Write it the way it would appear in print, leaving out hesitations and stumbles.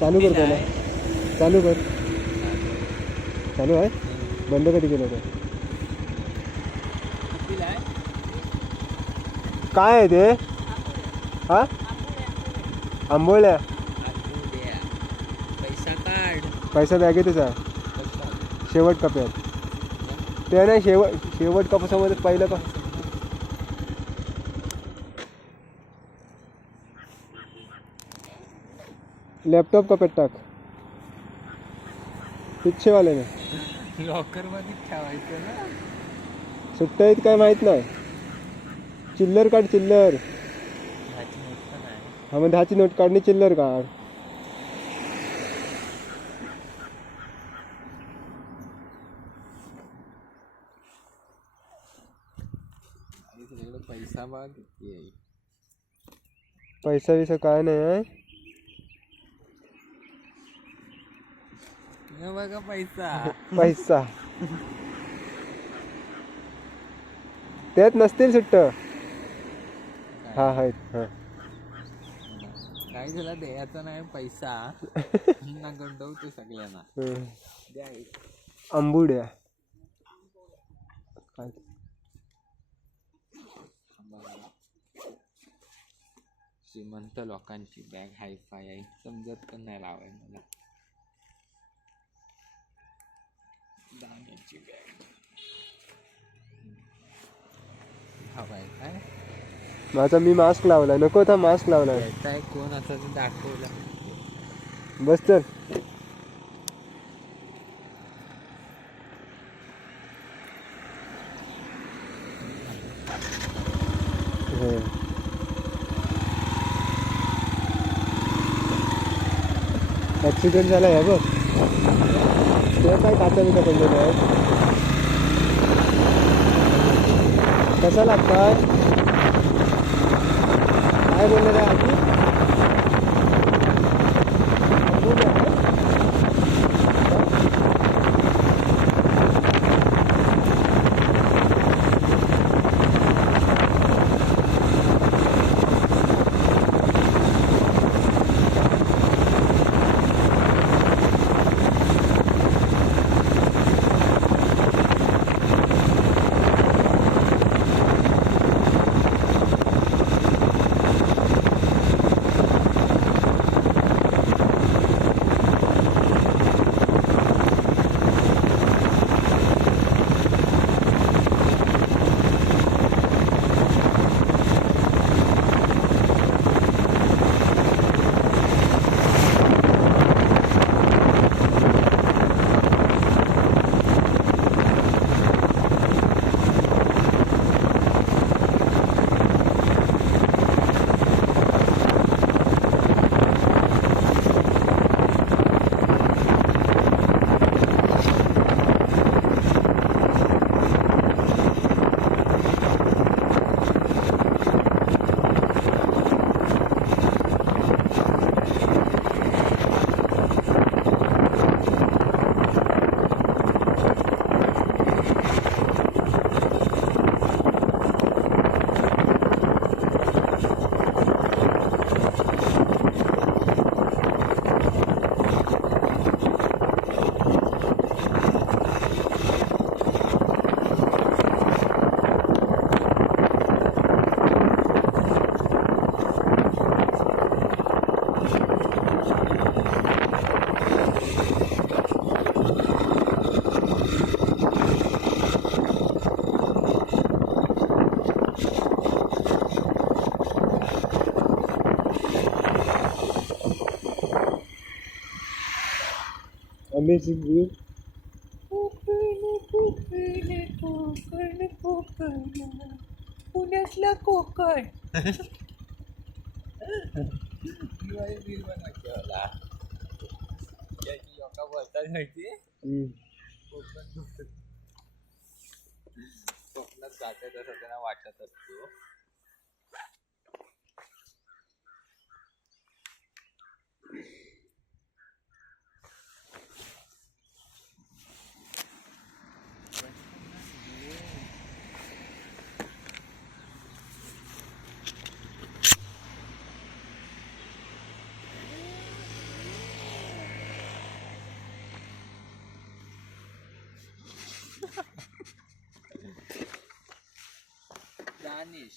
चालू कर पहिला. चालू कर. चालू आहे. बंद कधी केलं होतं? काय आहे ते? हा आंबोळ्या. पैसा काढ. पैसा बॅगेतच आहे. शेवट कप्यात ते नाही. शेवट कपासामध्ये पहिलं का? लॅपटॉप कप्यात टाक. पिच्छेवाल्याने लॉकर मध्ये ठेवायचं ना. सुट्ट्या आहेत काय माहित नाही. चिल्लर काढ. चिल्लर. हा मग 10ची नोट काढणी. चिल्लर काढ. पैसा बघ. पैसा विसा काय नाही आहे. बघा पैसा. पैसा त्यात नसतील सुट्ट. हा आहेत. हा काय तुला द्यायचा नाही पैसा ना. गंडवतो सगळ्यांना. आंबुड्या काय श्रीमंत लोकांची बॅग हायफाय आहे. समजत पण नाही लावाय मला. दाण्याची बॅग हवाय काय. माझा मी मास्क लावलाय. नको था मास्क लावलाय. काय कोण आता दाखवला. बस चल. ऍक्सिडेंट झाला आहे बघ. ते काय काचा बिचा पडलेलं आहे. कसा लागताय काय बोलणार आहे आधी. Amazing view. पुण्यातला कोकण. कोकणात जाते तसं त्यांना वाटत असतो. दानिश